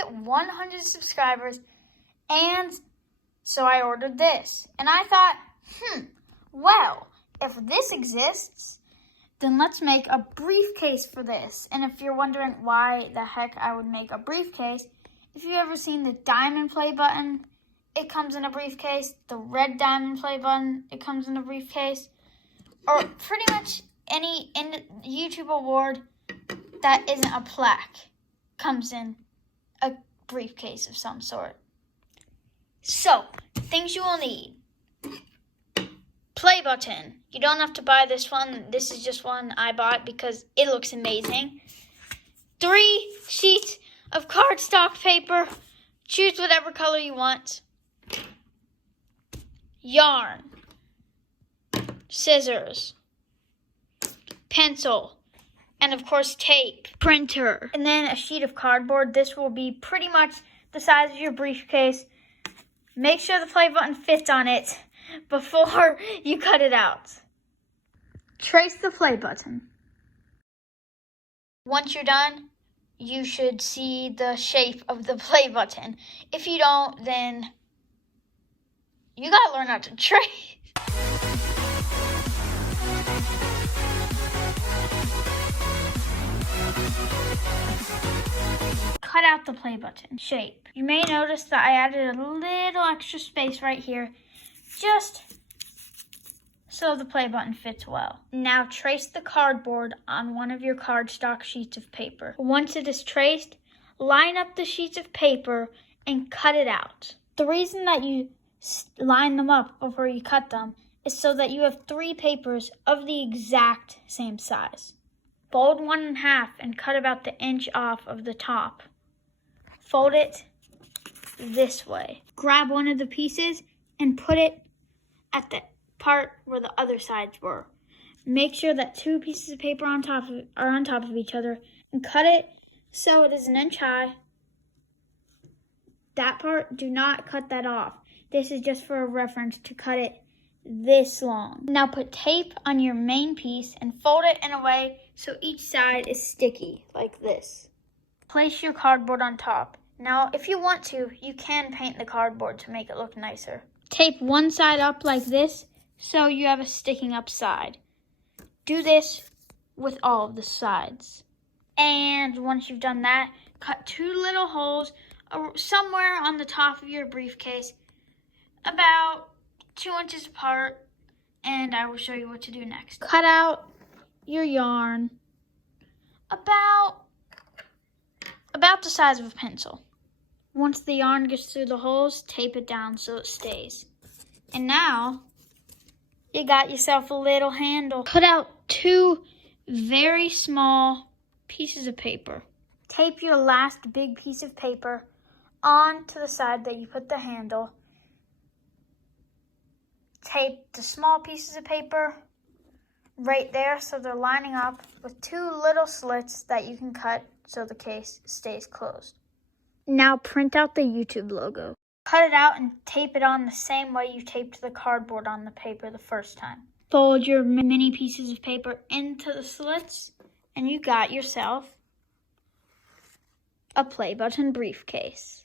hit 100 subscribers, and so I ordered this. And I thought, well, if this exists, then let's make a briefcase for this. And if you're wondering why the heck I would make a briefcase, if you've ever seen the diamond play button, it comes in a briefcase. The red diamond play button, it comes in a briefcase. Or pretty much any YouTube award that isn't a plaque comes in a briefcase of some sort. So, things you will need. Play button. You don't have to buy this one. This is just one I bought because it looks amazing. 3 sheets of cardstock paper. Choose whatever color you want. Yarn. Scissors. Pencil. And of course tape. Printer. And then a sheet of cardboard. This will be pretty much the size of your briefcase. Make sure the play button fits on it before you cut it out. Trace the play button. Once you're done, you should see the shape of the play button. If you don't, then you gotta learn how to trace. Cut out the play button shape. You may notice that I added a little extra space right here, just so the play button fits well. Now trace the cardboard on one of your cardstock sheets of paper. Once it is traced, line up the sheets of paper and cut it out. The reason that you line them up before you cut them is so that you have 3 papers of the exact same size. Fold one in half and cut about the inch off of the top. Fold it this way. Grab one of the pieces and put it at the part where the other sides were. Make sure that 2 pieces of paper are on top of each other and cut it so it is an inch high. That part, do not cut that off. This is just for a reference to cut it this long. Now put tape on your main piece and fold it in a way so each side is sticky, like this. Place your cardboard on top. Now, if you want to, you can paint the cardboard to make it look nicer. Tape one side up like this so you have a sticking up side. Do this with all of the sides. And once you've done that, cut 2 little holes somewhere on the top of your briefcase, about 2 inches apart, and I will show you what to do next. Cut out your yarn about the size of a pencil. Once the yarn gets through the holes, tape it down so it stays. And now, you got yourself a little handle. Cut out 2 very small pieces of paper. Tape your last big piece of paper onto the side that you put the handle. Tape the small pieces of paper right there so they're lining up with 2 little slits that you can cut so the case stays closed. Now print out the YouTube logo. Cut it out and tape it on the same way you taped the cardboard on the paper the first time. Fold your mini pieces of paper into the slits and you got yourself a play button briefcase.